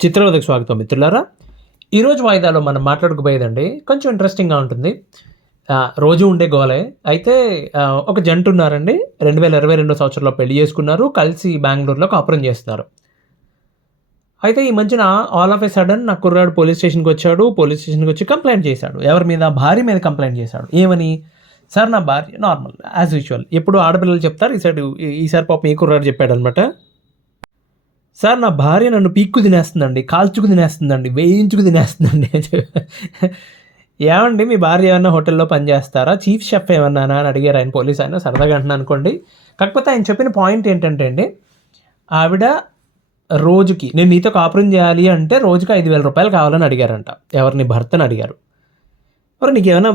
చిత్రవదకు స్వాగతం మిత్రులారా. ఈరోజు వాయిదాలో మనం మాట్లాడుకుపోయేదండి కొంచెం ఇంట్రెస్టింగ్గా ఉంటుంది. రోజు ఉండే గోలే. అయితే ఒక జంట ఉన్నారండి రెండు వేల ఇరవై రెండో సంవత్సరంలో పెళ్ళి చేసుకున్నారు కలిసి బెంగళూరులో కాపురం చేస్తున్నారు. అయితే ఈ మధ్యన ఆల్ ఆఫ్ ఎ సడన్ నా కుర్రాడు పోలీస్ స్టేషన్కి వచ్చాడు పోలీస్ స్టేషన్కి వచ్చి కంప్లైంట్ చేశాడు. ఎవరి మీద? భార్య మీద కంప్లైంట్ చేశాడు. ఏమని? సార్ నా భార్య నార్మల్ యాజ్ యూజువల్. ఎప్పుడు ఆడపిల్లలు చెప్తారు ఈసారి ఈసారి పాపం ఈ కుర్రాడు చెప్పాడు అనమాట సార్ నా భార్య నన్ను పీక్కు తినేస్తుందండి కాల్చుకు తినేస్తుందండి వేయించుకు తినేస్తుందండి ఏమండి మీ భార్య ఏమన్నా హోటల్లో పనిచేస్తారా? చీఫ్ షెఫ్ ఏమన్నా అని అడిగారు ఆయన పోలీస్ ఆయన. సరదాగా అంటున్నా అనుకోండి. కాకపోతే ఆయన చెప్పిన పాయింట్ ఏంటంటే అండి ఆవిడ రోజుకి నేను నీతో కాపురం చేయాలి అంటే రోజుకి ఐదు వేల రూపాయలు కావాలని అడిగారంట. ఎవరిని? భర్తను అడిగారు. మరి నీకు ఏమైనా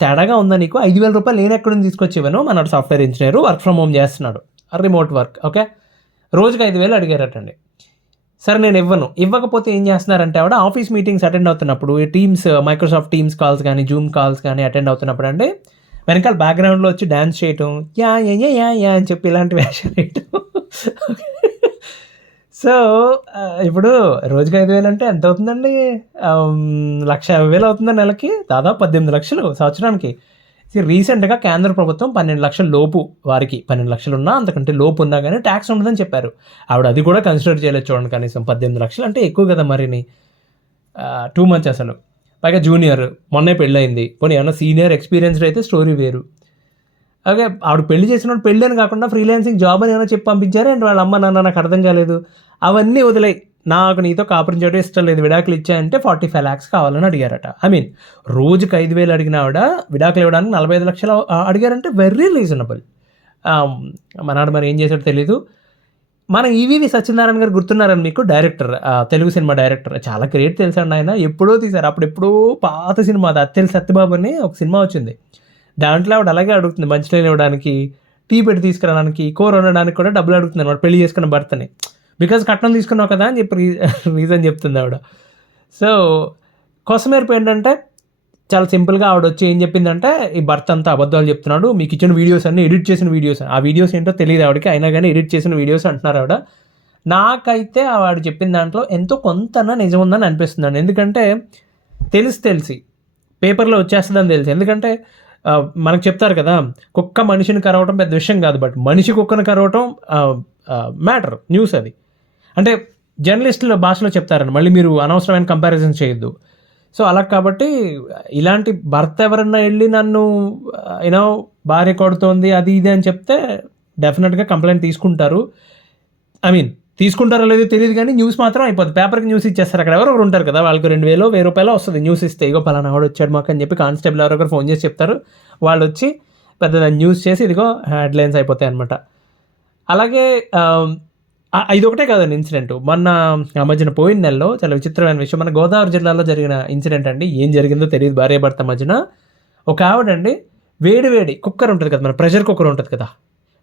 తేడాగా ఉందా నీకు? ఐదు వేల రూపాయలు నేను ఎక్కడి నుంచి తీసుకొచ్చేవాను? మన software engineer work from home చేస్తున్నాడు. Remote work okay? రోజుకి ఐదు వేలు అడిగారటండి. సరే నేను ఇవ్వను. ఇవ్వకపోతే ఏం చేస్తున్నారంటే ఆవిడ ఆఫీస్ మీటింగ్స్ అటెండ్ అవుతున్నప్పుడు ఈ టీమ్స్ మైక్రోసాఫ్ట్ టీమ్స్ కాల్స్ కానీ జూమ్ కాల్స్ కానీ అటెండ్ అవుతున్నప్పుడు అండి వెనకాల బ్యాక్గ్రౌండ్లో వచ్చి డ్యాన్స్ చేయటం యా యా యా యా అని చెప్పి ఇలాంటి వేషాలు వేయటం. సో ఇప్పుడు రోజుకి ఐదు వేలు అంటే ఎంత అవుతుందండి? లక్ష యాభై వేలు అవుతుందా నెలకి? దాదాపు పద్దెనిమిది లక్షలు సంవత్సరానికి. రీసెంట్గా కేంద్ర ప్రభుత్వం పన్నెండు లక్షల లోపు వారికి పన్నెండు లక్షలు ఉన్నా అంతకంటే లోపు ఉన్నా కానీ ట్యాక్స్ ఉండదని చెప్పారు. ఆవిడ అది కూడా కన్సిడర్ చేయలేదు చూడండి కనీసం పద్దెనిమిది లక్షలు అంటే ఎక్కువ కదా మరిని. టూ మంత్స్ అసలు. పైగా జూనియర్ మొన్నే పెళ్ళయింది. పోనీ ఏమన్నా సీనియర్ ఎక్స్పీరియన్స్డ్ అయితే స్టోరీ వేరు. అలాగే ఆవిడ పెళ్ళి చేసినప్పుడు పెళ్ళని అని కాకుండా ఫ్రీలాన్సింగ్ జాబ్ అని ఏమైనా చెప్పి పంపించారు? అండ్ వాళ్ళ అమ్మ నాన్న నాకు అర్థం కాలేదు. అవన్నీ వదిలేయి. నాకు నీతో కాపురం చేయడం ఇష్టం లేదు విడాకులు ఇచ్చాయంటే ఫార్టీ ఫైవ్ ల్యాక్స్ కావాలని అడిగారట. ఐ మీన్ రోజుకి ఐదు వేలు అడిగిన ఆవిడ విడాకులు ఇవ్వడానికి నలభై ఐదు లక్షలు అడిగారంటే వెరీ రీజనబుల్. మనాడు మరి ఏం చేశాడో తెలీదు. మన ఈవీవి సత్యనారాయణ గారు గుర్తున్నారని మీకు డైరెక్టర్ తెలుగు సినిమా డైరెక్టర్ చాలా గ్రేట్ తెలుసండి ఆయన ఎప్పుడో తీశారు అప్పుడు ఎప్పుడో పాత సినిమా అది అత్తెలు సత్యబాబు అని ఒక సినిమా వచ్చింది. దాంట్లో ఆవిడ అలాగే అడుగుతుంది మంచినీళ్ళు ఇవ్వడానికి టీ పెట్టి తీసుకురావడానికి కూర వండడానికి కూడా డబ్బులు అడుగుతుంది అనమాట పెళ్ళి చేసుకున్న భర్తని. బికాజ్ కట్నం తీసుకున్నావు కదా అని చెప్పి రీజన్ చెప్తుంది ఆవిడ. సో కొసమేర్పు ఏంటంటే చాలా సింపుల్గా ఆవిడ వచ్చి ఏం చెప్పిందంటే ఈ భర్త అంతా అబద్ధాలు చెప్తున్నాడు మీకు ఇచ్చిన వీడియోస్ అన్ని ఎడిట్ చేసిన వీడియోస్ ఆ వీడియోస్ ఏంటో తెలియదు ఆవిడకి అయినా కానీ ఎడిట్ చేసిన వీడియోస్ అంటున్నారు ఆవిడ. నాకైతే ఆవిడ చెప్పిన దాంట్లో ఎంతో కొంతనా నిజం ఉందని అనిపిస్తుందండి ఎందుకంటే తెలిసి తెలిసి పేపర్లో వచ్చేస్తుందని తెలుసు. ఎందుకంటే మనకు చెప్తారు కదా కుక్క మనిషిని కరవటం పెద్ద విషయం కాదు బట్ మనిషి కుక్కను కరవటం మ్యాటర్ న్యూస్ అది. అంటే జర్నలిస్టుల భాషలో చెప్తారని మళ్ళీ మీరు అనవసరమైన కంపారిజన్ చేయొద్దు. సో అలా కాబట్టి ఇలాంటి భర్త ఎవరన్నా వెళ్ళి నన్ను uh, యూనో భార్య కొడుతోంది అది ఇది అని చెప్తే డెఫినెట్గా కంప్లైంట్ తీసుకుంటారు. ఐ మీన్ తీసుకుంటారో లేదో తెలియదు కానీ న్యూస్ మాత్రం అయిపోద్ది. పేపర్కి న్యూస్ ఇచ్చేస్తారు. అక్కడ ఎవరో ఒకరు ఉంటారు కదా వాళ్ళకి రెండు వేలు వెయ్యి రూపాయలు వస్తుంది. న్యూస్ ఇస్తే ఇగో పలానా వాడు వచ్చాడు మాకు అని చెప్పి కానిస్టేబుల్ ఎవరో ఒకరు ఫోన్ చేసి చెప్తారు. వాళ్ళు వచ్చి పెద్ద న్యూస్ చేసి ఇదిగో హెడ్లైన్స్ అయిపోతాయి అనమాట అలాగే um, ఇది ఒకటే కాదండి ఇన్సిడెంట్. మొన్న మధ్యన పోయిన నెలలో చాలా విచిత్రమైన విషయం. మన గోదావరి జిల్లాలో జరిగిన ఇన్సిడెంట్ అండి. ఏం జరిగిందో తెలియదు భార్య భర్త మధ్యన. ఒక ఆవిడండి వేడి వేడి కుక్కర్ ఉంటుంది కదా మన ప్రెషర్ కుక్కర్ ఉంటుంది కదా.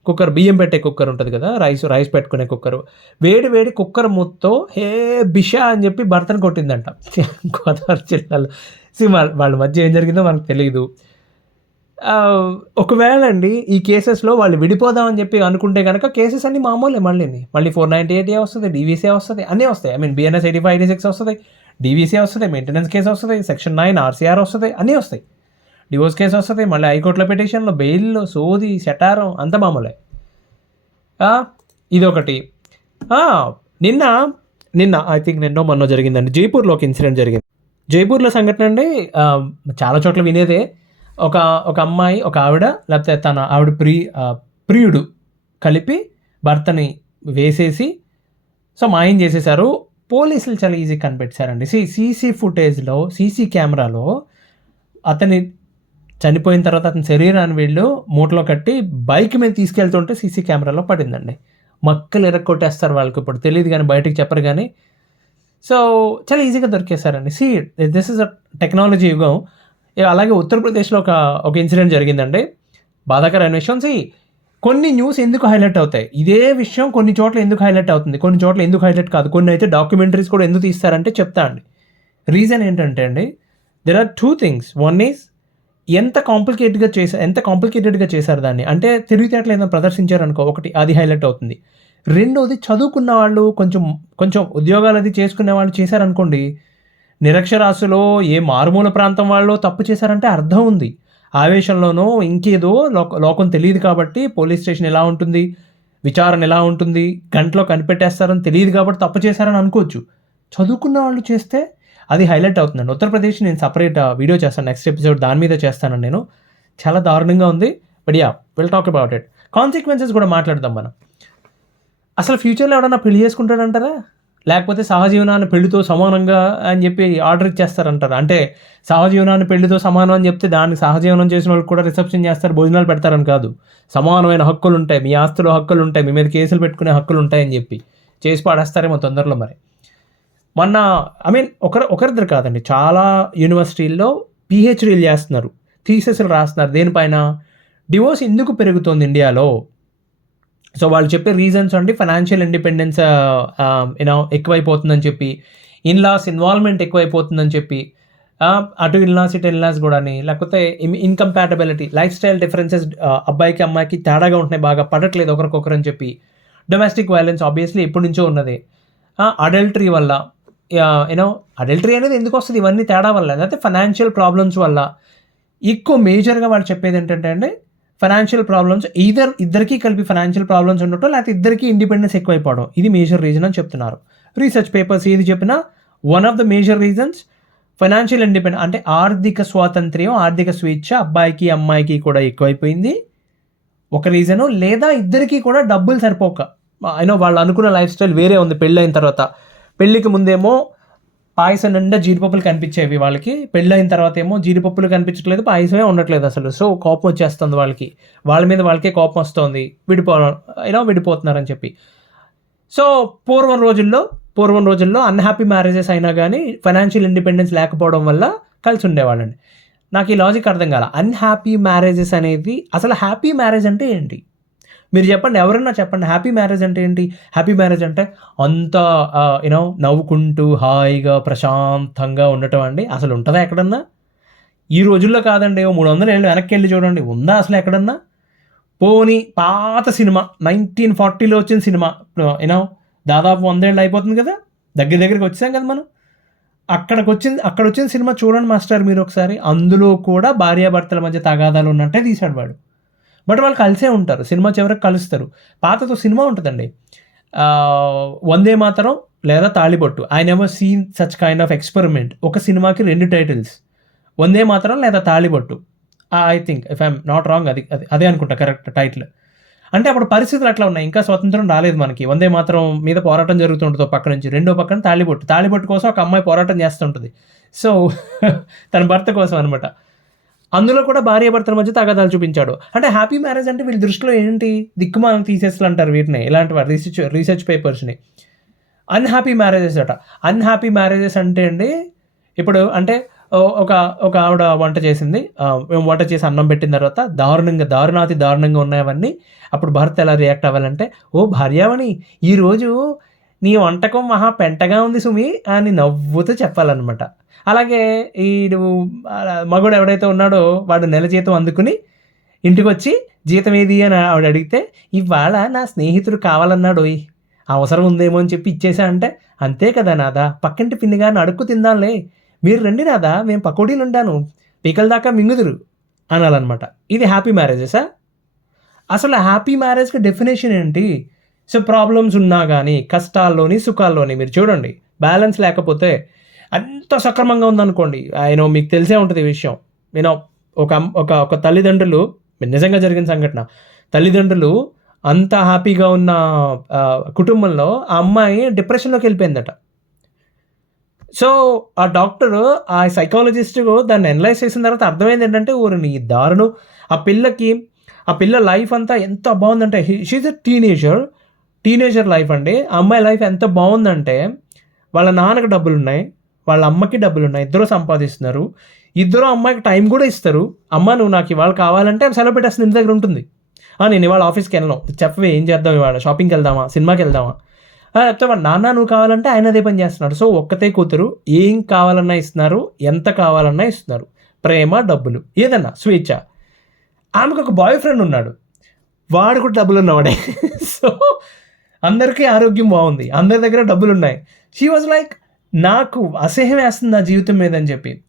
కుక్కర్ బియ్యం పెట్టే కుక్కర్ ఉంటుంది కదా రైస్ రైస్ పెట్టుకునే కుక్కర్. వేడి వేడి కుక్కర్ ముత్తో హే బిషా అని చెప్పి భర్తను కొట్టిందంట. గోదావరి జిల్లాలో. సి వాళ్ళ మధ్య ఏం జరిగిందో మనకు తెలియదు ఒకవేళ అండి ఈ కేసెస్లో వాళ్ళు విడిపోదామని చెప్పి అనుకుంటే కనుక కేసెస్ అన్ని మామూలే మళ్ళీ మళ్ళీ ఫోర్ నైంటీ ఎయిట్ వస్తుంది డీవీసీ వస్తుంది అన్నీ వస్తాయి. I mean BNS eighty five eighty six వస్తుంది డీవీసీ వస్తుంది మెయింటెనెన్స్ కేసు వస్తుంది సెక్షన్ నైన్ ఆర్సీఆర్ వస్తుంది అన్నీ వస్తాయి. డివోర్స్ కేసు వస్తుంది మళ్ళీ హైకోర్టులో పిటిషన్లు బెయిల్లో సోది సెటారం అంత మామూలే. ఇదొకటి. నిన్న నిన్న ఐ థింక్ నిన్నో మొన్న జరిగిందండి. జైపూర్లో ఒక ఇన్సిడెంట్ జరిగింది. జైపూర్లో సంఘటన అండి చాలా చోట్ల వినేదే. ఒక ఒక అమ్మాయి ఒక ఆవిడ లేకపోతే తన ఆవిడ ప్రి ప్రియుడు కలిపి భర్తని వేసేసి సో మాయం చేసేసారు పోలీసులు చాలా ఈజీ కనిపెట్టారండి సి సీసీ ఫుటేజ్లో సీసీ కెమెరాలో అతని చనిపోయిన తర్వాత అతని శరీరాన్ని వీళ్ళు మూటలో కట్టి బైక్ మీద తీసుకెళ్తుంటే సీసీ కెమెరాలో పడిందండి. మక్కలు ఎరక్కొట్టేస్తారు వాళ్ళకి ఇప్పుడు. తెలియదు కానీ బయటకు చెప్పరు కానీ. సో చాలా ఈజీగా దొరికేశారండి. See this is a technology యుగం. అలాగే ఉత్తరప్రదేశ్లో ఒక ఒక ఇన్సిడెంట్ జరిగిందండి. బాధాకరమైన విషయం సి కొన్ని న్యూస్ ఎందుకు హైలైట్ అవుతాయి? ఇదే విషయం కొన్ని చోట్ల ఎందుకు హైలైట్ అవుతుంది? కొన్ని చోట్ల ఎందుకు హైలైట్ కాదు? కొన్ని అయితే డాక్యుమెంటరీస్ కూడా ఎందుకు తీస్తారంటే చెప్తా అండి. రీజన్ ఏంటంటే అండి there are two things one is ఎంత కాంప్లికేటెడ్గా చేశారు ఎంత కాంప్లికేటెడ్గా చేశారు దాన్ని? అంటే తిరుగుతేటలు ఏదైనా ప్రదర్శించారనుకో ఒకటి అది హైలైట్ అవుతుంది. రెండోది చదువుకున్న వాళ్ళు కొంచెం కొంచెం ఉద్యోగాలు అది చేసుకునే వాళ్ళు చేశారనుకోండి నిరక్షరాస్యులో ఏ మారుమూల ప్రాంతం వాళ్ళు తప్పు చేశారంటే అర్థం ఉంది. ఆవేశంలోనో ఇంకేదో లోక లోకం తెలియదు కాబట్టి పోలీస్ స్టేషన్ ఎలా ఉంటుంది? విచారణ ఎలా ఉంటుంది? గంటలో కనిపెట్టేస్తారని తెలియదు కాబట్టి తప్పు చేశారని అనుకోవచ్చు. చదువుకున్న వాళ్ళు చేస్తే అది హైలైట్ అవుతుందండి. ఉత్తరప్రదేశ్ నేను సపరేట్ వీడియో చేస్తాను. నెక్స్ట్ ఎపిసోడ్ దాని మీద చేస్తాను నేను. చాలా దారుణంగా ఉంది. But ya will talk about it consequences కూడా మాట్లాడదాం మనం. అసలు ఫ్యూచర్లో ఎవడన్నా పెళ్ళి చేసుకుంటాడంటారా? లేకపోతే సహజీవనాన్ని పెళ్ళితో సమానంగా అని చెప్పి ఆర్డర్ ఇచ్చేస్తారంటారు. అంటే సహజీవనాన్ని పెళ్ళితో సమానం అని చెప్తే దాన్ని సహజీవనం చేసిన వాళ్ళు కూడా రిసెప్షన్ చేస్తారు భోజనాలు పెడతారని కాదు. సమానమైన హక్కులు ఉంటాయి మీ ఆస్తులు హక్కులు ఉంటాయి మీ మీద కేసులు పెట్టుకునే హక్కులు ఉంటాయని చెప్పి చేసి పాడేస్తారేమో తొందరలో మరి. మొన్న ఐ మీన్ ఒకరు ఒకరిద్దరు కాదండి. చాలా యూనివర్సిటీల్లో పిహెచ్డీలు చేస్తున్నారు. థీసెస్లు రాస్తున్నారు. దేనిపైన? డివోర్స్ ఎందుకు పెరుగుతోంది ఇండియాలో? సో వాళ్ళు చెప్పే రీజన్స్ అండి ఫైనాన్షియల్ ఇండిపెండెన్స్ యూనో ఎక్కువైపోతుందని చెప్పి ఇన్లాస్ ఇన్వాల్వ్మెంట్ ఎక్కువైపోతుందని చెప్పి uh, అటు ఇన్లాస్ ఇటు ఇన్లాస్ కూడాని లేకపోతే ఇన్కంపాటబిలిటీ లైఫ్ స్టైల్ డిఫరెన్సెస్ అబ్బాయికి అమ్మాయికి తేడాగా ఉంటున్నాయి బాగా పడట్లేదు ఒకరికొకరు అని చెప్పి డొమెస్టిక్ వైలెన్స్ ఆబ్వియస్లీ ఎప్పటి నుంచో ఉన్నది. అడల్టరీ వల్ల యూనో అడల్టరీ అనేది ఎందుకు వస్తుంది ఇవన్నీ తేడా వల్ల లేకపోతే ఫైనాన్షియల్ ప్రాబ్లమ్స్ వల్ల ఎక్కువ మేజర్గా వాళ్ళు చెప్పేది ఏంటంటే అండి ఫైనాన్షియల్ ప్రాబ్లమ్స్ ఈధర్ ఇద్దరికి కలిపి ఫైనాన్షియల్ ప్రాబ్లమ్స్ ఉండటం లేకపోతే ఇద్దరికి ఇండిపెండెన్స్ ఎక్కువైపోవడం. ఇది మేజర్ రీజన్ అని చెప్తున్నారు. రీసెర్చ్ పేపర్స్ ఏది చెప్పినా one of the major reasons financial independence అంటే ఆర్థిక స్వాతంత్ర్యం ఆర్థిక స్వేచ్ఛ అబ్బాయికి అమ్మాయికి కూడా ఎక్కువైపోయింది. ఒక రీజను లేదా ఇద్దరికీ కూడా డబ్బులు సరిపోక. అయినా వాళ్ళు అనుకున్న లైఫ్ స్టైల్ వేరే ఉంది పెళ్ళైన తర్వాత. పెళ్ళికి ముందేమో పాయసం నిండా జీడిపప్పులు కనిపించేవి వాళ్ళకి. పెళ్ళైన తర్వాత ఏమో జీడిపప్పులు కనిపించట్లేదు పాయసమే ఉండట్లేదు అసలు. సో కోపం వచ్చేస్తుంది వాళ్ళకి. వాళ్ళ మీద వాళ్ళకే కోపం వస్తుంది. విడిపో ఇలా విడిపోతున్నారని చెప్పి. సో పూర్వం రోజుల్లో పూర్వం రోజుల్లో అన్హ్యాపీ మ్యారేజెస్ అయినా కానీ ఫైనాన్షియల్ ఇండిపెండెన్స్ లేకపోవడం వల్ల కలిసి ఉండేవాళ్ళండి. నాకు ఈ లాజిక్ అర్థం కాల. అన్హ్యాపీ మ్యారేజెస్ అనేది అసలు హ్యాపీ మ్యారేజ్ అంటే ఏంటి? మీరు చెప్పండి ఎవరన్నా చెప్పండి హ్యాపీ మ్యారేజ్ అంటే ఏంటి? హ్యాపీ మ్యారేజ్ అంటే అంత యూనో నవ్వుకుంటూ హాయిగా ప్రశాంతంగా ఉండటం అండి. అసలు ఉంటుందా ఎక్కడన్నా? ఈ రోజుల్లో కాదండి ఓ మూడు వందల ఏళ్ళు వెనక్కి వెళ్ళి చూడండి ఉందా అసలు ఎక్కడన్నా? పోనీ పాత సినిమా నైన్టీన్ ఫార్టీలో వచ్చిన సినిమా యూనో దాదాపు వందేళ్ళు అయిపోతుంది కదా దగ్గర దగ్గరికి వచ్చాం కదా మనం. అక్కడికి వచ్చింది అక్కడ వచ్చిన సినిమా చూడండి మాస్టర్ మీరు ఒకసారి. అందులో కూడా భార్యాభర్తల మధ్య తగాదాలు ఉన్నట్టే తీశాడు వాడు. బట్ వాళ్ళు కలిసే ఉంటారు. సినిమా చివరికి కలుస్తారు. పాతతో సినిమా ఉంటుందండి. వందే మాతరం లేదా Talibottu. I never seen such kind of experiment ఒక సినిమాకి రెండు టైటిల్స్. వందే మాత్రం లేదా Talibottu. I think if I'm not wrong అది అది అదే అనుకుంటా కరెక్ట్ టైటిల్ అంటే అప్పుడు పరిస్థితులు అట్లా ఉన్నాయి. ఇంకా స్వతంత్రం రాలేదు మనకి. వందే మాత్రం మీద పోరాటం జరుగుతుంటుంది పక్క నుంచి. రెండో పక్కన తాళిబొట్టు. తాళిబొట్టు కోసం ఒక అమ్మాయి పోరాటం చేస్తుంటుంది. సో తన భర్త కోసం అనమాట అందులో కూడా భార్య భర్తల మధ్య తగాదాలు చూపించాడు. అంటే హ్యాపీ మ్యారేజ్ అంటే వీళ్ళ దృష్టిలో ఏంటి? దిక్కుమాలను తీసేస్లు అంటారు వీటిని. ఇలాంటి వారు రీసెర్చ్ రీసెర్చ్ పేపర్స్ని అన్హ్యాపీ మ్యారేజెస్ అట. అన్హ్యాపీ మ్యారేజెస్ అంటే అండి ఇప్పుడు అంటే ఒక ఒక ఆవిడ వంట చేసింది. మేము వంట చేసి అన్నం పెట్టిన తర్వాత దారుణంగా దారుణాతి దారుణంగా ఉన్నాయవన్నీ అప్పుడు భర్త ఎలా రియాక్ట్ అవ్వాలంటే ఓ భార్యావని ఈరోజు నీ వంటకం మహా పెంటగా ఉంది సుమి అని నవ్వుతూ చెప్పాలన్నమాట. అలాగే ఈడు మగుడు ఎవడైతే ఉన్నాడో వాడు నెల జీతం అందుకుని ఇంటికి వచ్చి జీతం ఏది అని ఆవిడ అడిగితే ఇవాళ నా స్నేహితుడు కావాలన్నాడు ఓయ్. అవసరం ఉందేమో అని చెప్పి ఇచ్చేసా అంటే అంతే కదా నాదా పక్కింటి పిన్ని అడుక్కు తిందాంలే. మీరు రండి నాదా మేము పకోడీలు ఉండాను పీకల దాకా మింగుదురు. అనాలన్నమాట. ఇది హ్యాపీ మ్యారేజెసా? అసలు హ్యాపీ మ్యారేజ్కి డెఫినేషన్ ఏంటి? సో ప్రాబ్లమ్స్ ఉన్నా కానీ కష్టాల్లోని సుఖాల్లోని మీరు చూడండి. బ్యాలెన్స్ లేకపోతే అంత సక్రమంగా ఉందనుకోండి. ఆయన మీకు తెలిసే ఉంటుంది ఈ విషయం. నేను ఒక ఒక ఒక తల్లిదండ్రులు నిజంగా జరిగిన సంఘటన. తల్లిదండ్రులు అంత హ్యాపీగా ఉన్న కుటుంబంలో ఆ అమ్మాయి డిప్రెషన్లోకి వెళ్ళిపోయిందట. సో ఆ డాక్టర్ ఆ సైకాలజిస్ట్ దాన్ని అనలైజ్ చేసిన తర్వాత అర్థమైంది ఏంటంటే ఊరు నీ దారుణం. ఆ పిల్లకి ఆ పిల్ల లైఫ్ అంతా ఎంత బాగుందంటే she's a teenager teenager life అండి. అమ్మాయి లైఫ్ ఎంత బాగుందంటే వాళ్ళ నాన్నకి డబ్బులు ఉన్నాయి వాళ్ళ అమ్మకి డబ్బులు ఉన్నాయి ఇద్దరు సంపాదిస్తున్నారు. ఇద్దరు అమ్మాయికి టైం కూడా ఇస్తారు. అమ్మ నువ్వు నాకు ఇవాళ కావాలంటే సెలవు పెట్టేస్తుంది ఇంటి దగ్గర ఉంటుంది. నేను ఇవాళ ఆఫీస్కి వెళ్ళను. చెప్పవే ఏం చేద్దాం ఇవాళ? షాపింగ్కి వెళ్దామా? సినిమాకి వెళ్దామా? "ఆ, చెప్తే వాడు నాన్న నువ్వు కావాలంటే ఆయన అదే పని చేస్తున్నాడు. సో ఒక్కతే కూతురు ఏం కావాలన్నా ఇస్తున్నారు ఎంత కావాలన్నా ఇస్తున్నారు. ప్రేమ డబ్బులు ఏదన్నా స్వేచ్ఛ. ఆమెకు ఒక బాయ్ ఫ్రెండ్ ఉన్నాడు. వాడు కూడా డబ్బులు ఉన్నవాడే సో అందరికీ ఆరోగ్యం బాగుంది. అందరి దగ్గర డబ్బులు ఉన్నాయి షీ వాజ్ లైక్ నాకు అసహ్యం వేస్తుంది నా జీవితం మీద అని చెప్పి.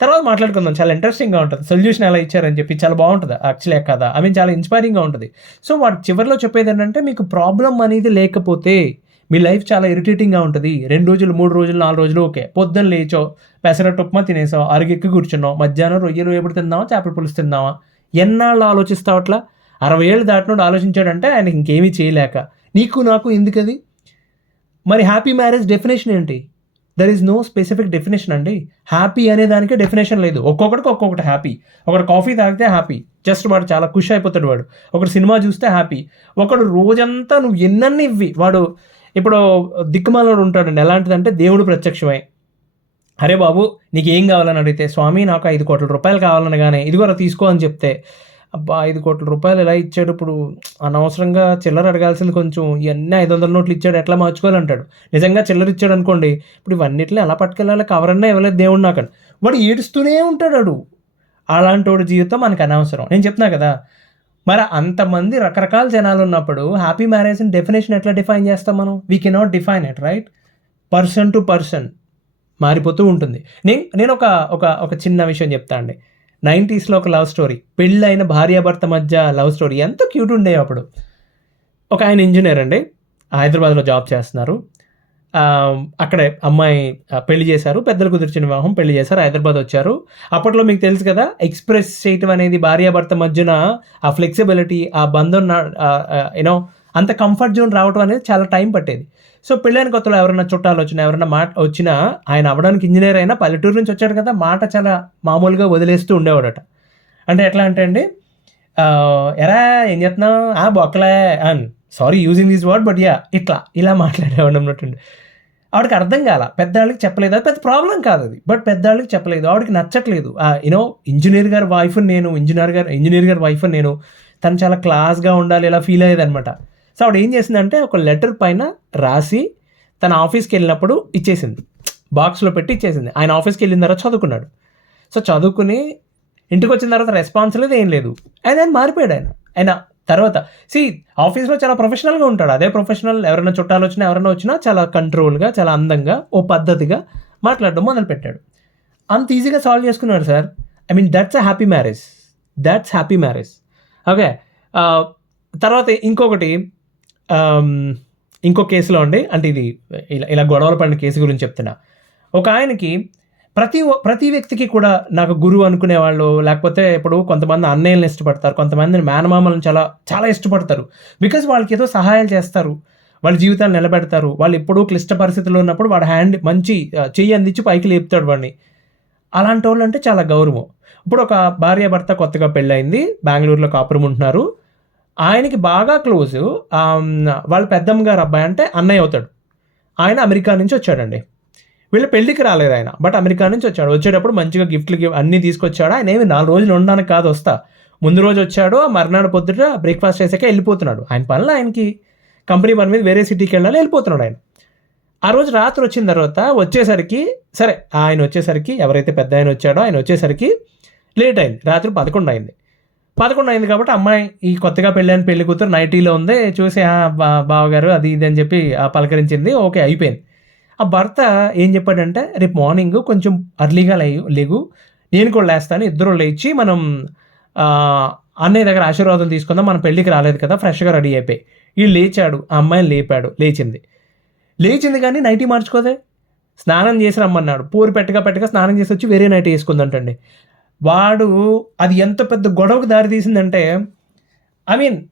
తర్వాత మాట్లాడుకుందాం. చాలా ఇంట్రెస్టింగ్గా ఉంటుంది. సొల్యూషన్ ఎలా ఇచ్చారని చెప్పి చాలా బాగుంటుంది. యాక్చువల్లీ కదా ఐ మీన్ చాలా ఇన్స్పైరింగ్గా ఉంటుంది. సో వాడు చివరిలో చెప్పేది ఏంటంటే మీకు ప్రాబ్లం అనేది లేకపోతే మీ లైఫ్ చాలా ఇరిటేటింగ్గా ఉంటుంది. రెండు రోజులు మూడు రోజులు నాలుగు రోజులు ఓకే. పొద్దున్న లేచో పెసరట్టు ఉప్మా తినేసావు అరగెక్కి కూర్చున్నావు మధ్యాహ్నం రొయ్యలు ఎప్పుడు తిందామా చేపల పులుసు తిందామా? ఎన్నాళ్ళు ఆలోచిస్తావు అట్లా? అరవై ఏళ్ళు దాటినోడు ఆలోచించాడంటే ఆయనకి ఇంకేమీ చేయలేక. నీకు నాకు ఎందుకది? మరి హ్యాపీ మ్యారేజ్ డెఫినేషన్ ఏంటి? There is no specific definition అండి. హ్యాపీ అనే దానికి డెఫినేషన్ లేదు. ఒక్కొక్కడికి ఒక్కొక్కటి హ్యాపీ ఒకడు కాఫీ తాగితే హ్యాపీ జస్ట్ వాడు చాలా ఖుషి అయిపోతాడు వాడు. ఒకడు సినిమా చూస్తే హ్యాపీ ఒకడు రోజంతా నువ్వు ఎన్నన్ని ఇవ్వి? వాడు ఇప్పుడు దిక్కుమాలోడు ఉంటాడండి. ఎలాంటిదంటే దేవుడు ప్రత్యక్షమై. అరే బాబు నీకు ఏం కావాలని అడిగితే స్వామి నాకు ఐదు కోట్ల రూపాయలు కావాలనగానే ఇదిగోరా తీసుకో అని చెప్తే అబ్బా ఐదు కోట్ల రూపాయలు ఎలా ఇచ్చాడు? ఇప్పుడు అనవసరంగా చిల్లర అడగాల్సింది కొంచెం ఇవన్నీ ఐదు వందల నోట్లు ఇచ్చాడు ఎట్లా మార్చుకోవాలంటాడు? నిజంగా చిల్లర ఇచ్చాడు అనుకోండి ఇప్పుడు ఇవన్నిటిని ఎలా పట్టుకెళ్ళాలి కవర్ అన్నా ఇవ్వలేదు దేవుడు నాకు వాడు ఏడుస్తూనే ఉంటాడు వాడు అలాంటి వాడి జీవితం మనకు అనవసరం. నేను చెప్తున్నా కదా మరి అంతమంది రకరకాల జనాలు ఉన్నప్పుడు హ్యాపీ మ్యారేజ్ని డెఫినేషన్ ఎట్లా డిఫైన్ చేస్తాం మనం? We cannot define it right person to person మారిపోతూ ఉంటుంది. నేను నేను ఒక ఒక ఒక చిన్న విషయం చెప్తా అండి నైంటీస్లో ఒక లవ్ స్టోరీ పెళ్ళైన భార్యాభర్త మధ్య లవ్ స్టోరీ ఎంత క్యూట్ ఉండే అప్పుడు. ఒక ఆయన ఇంజనీర్ అండి హైదరాబాద్లో జాబ్ చేస్తున్నారు. అక్కడే అమ్మాయి పెళ్ళి చేశారు పెద్దలు కుదిర్చిన వివాహం పెళ్ళి చేశారు హైదరాబాద్ వచ్చారు. అప్పట్లో మీకు తెలుసు కదా ఎక్స్ప్రెస్ చేయటం అనేది భార్యాభర్త మధ్యన ఆ ఫ్లెక్సిబిలిటీ ఆ బంధం యూనో అంత కంఫర్ట్ జోన్ రావడం అనేది చాలా టైం పట్టేది. సో పెళ్ళైన కొత్తలో ఎవరైనా చుట్టాలు వచ్చినా ఎవరైనా మాట వచ్చినా ఆయన అవ్వడానికి ఇంజనీర్ అయినా పల్లెటూరు నుంచి వచ్చాడు కదా మాట చాలా మామూలుగా వదిలేస్తూ ఉండేవాడట. అంటే ఎట్లా అంటే అండి ఎరా ఏం చేస్తున్నావు? ఆ బొక్కలే am sorry using this word but ya ఇట్లా ఇలా మాట్లాడేవాడు అన్నట్టుండి. ఆవిడకి అర్థం కాల పెద్దవాళ్ళకి చెప్పలేదు అది పెద్ద ప్రాబ్లం కాదు అది. బట్ పెద్దవాళ్ళకి చెప్పలేదు ఆవిడకి నచ్చట్లేదు. యూనో ఇంజనీర్ గారి వైఫ్ నేను ఇంజనీర్ గారు ఇంజనీర్ గారి వైఫ్ నేను తను చాలా క్లాస్గా ఉండాలి ఇలా ఫీల్ అయ్యేది అనమాట సో ఆవిడ ఏం చేసిందంటే ఒక లెటర్ పైన రాసి తన ఆఫీస్కి వెళ్ళినప్పుడు ఇచ్చేసింది. బాక్స్లో పెట్టి ఇచ్చేసింది. ఆయన ఆఫీస్కి వెళ్ళిన తర్వాత చదువుకున్నాడు. సో చదువుకుని ఇంటికి వచ్చిన తర్వాత రెస్పాన్స్ లేదు ఏం లేదు. ఆయన ఆయన మారిపోయాడు ఆయన. ఆయన తర్వాత సి ఆఫీస్లో చాలా ప్రొఫెషనల్గా ఉంటాడు. అదే ప్రొఫెషనల్ ఎవరైనా చుట్టాలు వచ్చినా ఎవరైనా వచ్చినా చాలా కంట్రోల్గా చాలా అందంగా ఓ పద్ధతిగా మాట్లాడడం మొదలుపెట్టాడు. అంత ఈజీగా సాల్వ్ చేసుకున్నాడు sir. I mean that's a happy marriage that's happy marriage okay తర్వాత ఇంకొకటి ఇంకో కేసులో అండి అంటే ఇది ఇలా ఇలా గొడవలు పడిన కేసు గురించి చెప్తున్నా. ఒక ఆయనకి ప్రతి ఒ- ప్రతి వ్యక్తికి కూడా నాకు గురువు అనుకునే వాళ్ళు లేకపోతే ఇప్పుడు కొంతమంది అన్నయ్యలను ఇష్టపడతారు కొంతమంది మేనమామలను చాలా చాలా ఇష్టపడతారు. బికాజ్ వాళ్ళకి ఏదో సహాయాలు చేస్తారు వాళ్ళ జీవితాన్ని నిలబెడతారు వాళ్ళు ఎప్పుడూ క్లిష్ట పరిస్థితుల్లో ఉన్నప్పుడు వాడు హ్యాండ్ మంచి చెయ్యి అందించి పైకి లేపుతాడు వాడిని. అలాంటి వాళ్ళు అంటే చాలా గౌరవం. ఇప్పుడు ఒక భార్య భర్త కొత్తగా పెళ్ళయింది బెంగళూరులో కాపురం ఉంటున్నారు. ఆయనకి బాగా క్లోజ్ వాళ్ళ పెద్దమ్మ గారు అబ్బాయి అంటే అన్నయ్య అవుతాడు. ఆయన అమెరికా నుంచి వచ్చాడండి. వీళ్ళ పెళ్ళికి రాలేదు ఆయన బట్ అమెరికా నుంచి వచ్చాడు. వచ్చేటప్పుడు మంచిగా గిఫ్ట్లు గిఫ్ట్ అన్నీ తీసుకొచ్చాడు. ఆయన ఏమి నాలుగు రోజులు ఉండడానికి కాదు వస్తా. ముందు రోజు వచ్చాడు మర్నాడు పొద్దుట బ్రేక్ఫాస్ట్ చేసాక వెళ్ళిపోతున్నాడు. ఆయన పనులు ఆయనకి. కంపెనీ పని మీద వేరే సిటీకి వెళ్ళాలి వెళ్ళిపోతున్నాడు ఆయన. ఆ రోజు రాత్రి వచ్చిన తర్వాత వచ్చేసరికి సరే ఆయన వచ్చేసరికి ఎవరైతే పెద్ద ఆయన వచ్చాడో ఆయన వచ్చేసరికి లేట్ అయింది. రాత్రి పదకొండు అయింది. పదకొండు అయింది కాబట్టి అమ్మాయి ఈ కొత్తగా పెళ్ళైన పెళ్ళి కూతురు నైటీలో ఉంది. చూసి "ఆ, బా బావగారు అది ఇది అని చెప్పి పలకరించింది. ఓకే అయిపోయింది. ఆ భర్త ఏం చెప్పాడంటే రేపు మార్నింగ్ కొంచెం అర్లీగా లే లేగు. నేను కూడా లేస్తాను. ఇద్దరు లేచి మనం అన్నయ్య దగ్గర ఆశీర్వాదం తీసుకుందాం. మన పెళ్ళికి రాలేదు కదా ఫ్రెష్గా రెడీ అయిపోయి. వీళ్ళు లేచాడు. ఆ అమ్మాయిని లేపాడు. లేచింది. లేచింది కానీ నైటీ మార్చుకోదే. స్నానం చేసి రమ్మన్నాడు. పూరి పెట్టగా పెట్టగా స్నానం చేసి వచ్చి వేరే నైట్ వేసుకుందంటండి. వాడు అది ఎంత పెద్ద గొడవకు దారి తీసిందంటే ఐ మీన్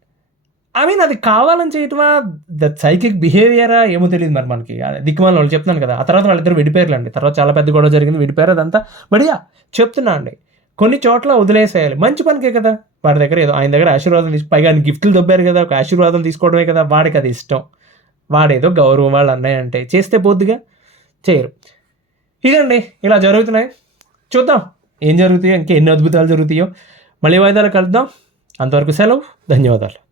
ఐ మీన్ అది కావాలని చేయటమా? ద సైకిక్ బిహేవియరా ఏమో తెలియదు మరి మనకి. దిక్కుమాల వాళ్ళు చెప్తున్నాను కదా. ఆ తర్వాత వాళ్ళిద్దరు విడిపోయారులేండి. తర్వాత చాలా పెద్ద గొడవ జరిగింది విడిపోయారు అదంతా. బడియా చెప్తున్నా అండి. కొన్ని చోట్ల వదిలేసేయాలి. మంచి పనికే కదా. వాడి దగ్గర ఏదో ఆయన దగ్గర ఆశీర్వాదం తీసి పైగా ఆయన గిఫ్ట్లు దొబ్బారు కదా. ఒక ఆశీర్వాదం తీసుకోవడమే కదా. వాడికి అది ఇష్టం. వాడేదో గౌరవం వాళ్ళు అన్నయ్య అంటే చేస్తే పోద్దుగా. చేయరు. ఇదండి. ఇలా జరుగుతున్నాయి. చూద్దాం. ఏం జరుగుతాయో ఇంకా ఎన్ని అద్భుతాలు జరుగుతాయో. మళ్ళీ వాయిదాలు కలుద్దాం. అంతవరకు సెలవు. ధన్యవాదాలు.